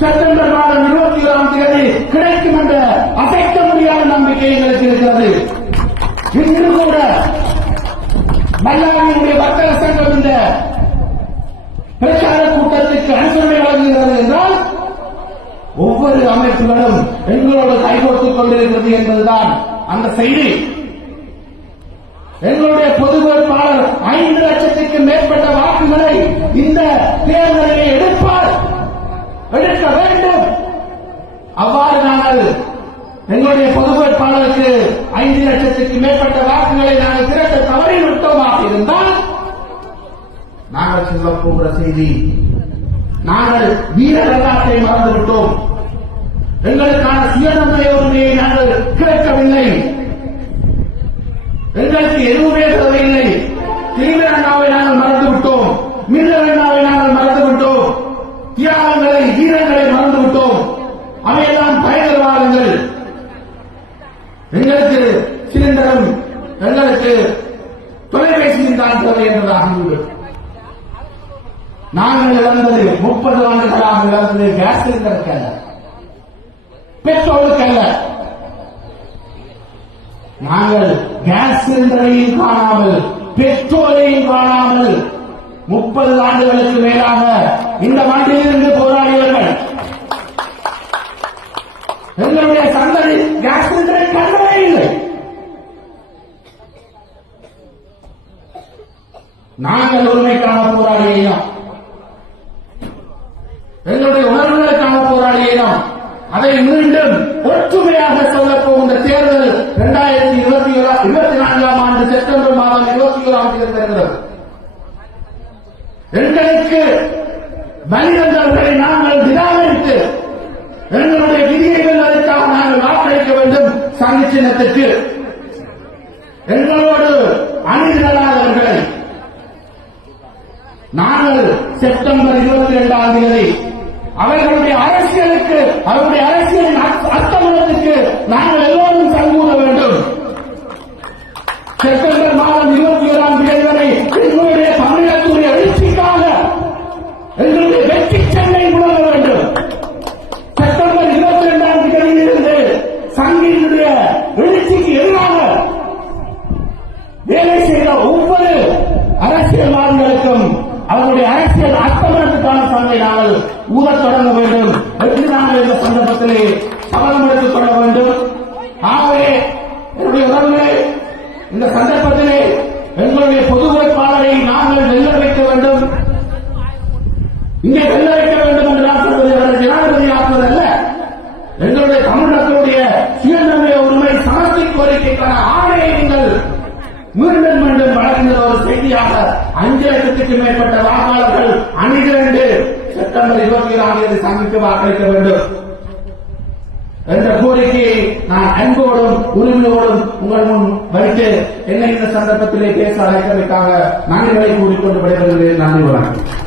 September மாதம் இருபத்தி ஓராம் தேதி கிடைக்கும் என்ற அசைக்க முடியாத நம்பிக்கை எங்களுக்கு இருக்கிறது. இன்று கூட மல்லாரியுடைய வர்த்தக சங்கம் இந்த பிரச்சார கூட்டத்திற்கு அனுசரணை வழங்குகிறது என்றால் ஒவ்வொரு அமைப்புகளும் எங்களோடு கைகோர்த்துக் கொண்டிருக்கிறது என்பதுதான் அந்த செய்தி. எங்களுடைய பொது வேட்பாளர் அவ்வாறு நாங்கள் எங்களுடைய பொது வேட்பாளருக்கு ஐந்து லட்சத்திற்கு மேற்பட்ட வாக்குகளை நாங்கள் திரட்ட தவறி விட்டோமாக இருந்தால் நாங்கள் சொல்ல போகிற செய்தி நாங்கள் வீர வரலாற்றை மறந்துவிட்டோம் எங்களுக்கான சுயநன்மை உரிமையை நாங்கள் கேட்கவில்லை. எங்களுக்கு எதுவுமே தேவையில்லை. தீவிர நாங்கள் மறந்துவிட்டோம் மில்லர் நாங்கள் மறந்துவிட்டோம் தியாகங்களை எங்களுக்கு சிலிண்டரும் எங்களுக்கு தொலைபேசியும் தான் தேவை என்பதாக நாங்கள் இழந்தது முப்பது ஆண்டுகளாக இழந்தது கேஸ் சிலிண்டருக்கு அல்ல பெட்ரோலுக்கு அல்ல. நாங்கள் கேஸ் சிலிண்டரையும் காணாமல் பெட்ரோலையும் காணாமல் முப்பது ஆண்டுகளுக்கு மேலாக இந்த நாட்டிலிருந்து போராடியவர்கள் நாங்கள் உரிமைக்கான தான் எங்களுடைய உணர்வுகளுக்கான போராடியோம் அதை மீண்டும் ஒற்றுமையாக சொல்ல போகின்ற தேர்தல் இரண்டாயிரத்தி இருபத்தி இருபத்தி நான்காம் ஆண்டு செப்டம்பர் மாதம் இருபத்தி ஏழாம் தேதி வருகிறது. எங்களுக்கு மனிதர்களை நாங்கள் நிராகரித்து எங்களுடைய விதியை வெல்வதற்காக நாங்கள் வாக்களிக்க வேண்டும். சங்கு சின்னத்திற்கு எங்களோடு அணிதிரளாதவர்களை நாங்கள் செப்டம்பர் இருபத்தி இரண்டாம் தேதி அவர்களுடைய அரசியலுக்கு அவருடைய அரசியலின் அர்த்த- அர்த்தமுள்ளதுக்கு நாங்கள் எல்லோரும் சங்கூற வேண்டும். செப்டம்பர் மாதம் இருபத்தி ஏழாம் தேதி வரை எங்களுடைய தமிழகத்துடைய எழுச்சிக்காக எங்களுடைய வெற்றி சென்னை முழங்க வேண்டும். செப்டம்பர் இருபத்தி இரண்டாம் தேதியிலிருந்து சங்கினுடைய எழுச்சிக்கு எதிராக வேலை செய்த ஒவ்வொரு அரசியல்வாதிகளுக்கும் அவர்களுடைய அரசியல் அர்த்தமனத்துக்கான சந்தை நாங்கள் ஊதத் தொடங்க வேண்டும். என்று நாங்கள் இந்த சந்தர்ப்பத்திலே சபலம் எடுத்துக் கொள்ள வேண்டும். ஆகவே என்னுடைய உறவுகளே இந்த சந்தர்ப்பத்திலே எங்களுடைய பொது உழைப்பாளரை நாங்கள் வெல்ல வைக்க வேண்டும். இங்கே வெல்ல வைக்க வேண்டும் என்று நான் சொல்வது அவர்கள் ஜனாதிபதி ஆக்குவதல்ல. எங்களுடைய தமிழ் மக்களுடைய சுயநிர்ணய உரிமை சமஸ்தி கோரிக்கைக்கான ஆணையை நீங்கள் மீண்டும் மீண்டும் ஒரு செய்தியாக அஞ்சு லட்சத்துக்கு மேற்பட்ட வாக்காளர்கள் அணிதிரண்டு செப்டம்பர் இருபத்தி ஏழாம் தேதி சந்தித்து வாக்களிக்க வேண்டும். என்ற கோரிக்கையை நான் அன்போடும் உரிமையோடும் உங்கள் முன் வைத்து என்னை இந்த சந்தர்ப்பத்திலே பேச அழைத்தமைக்காக நன்றிகளை கூறிக்கொண்டு விடைபெறுகிறேன். நன்றி வணக்கம்.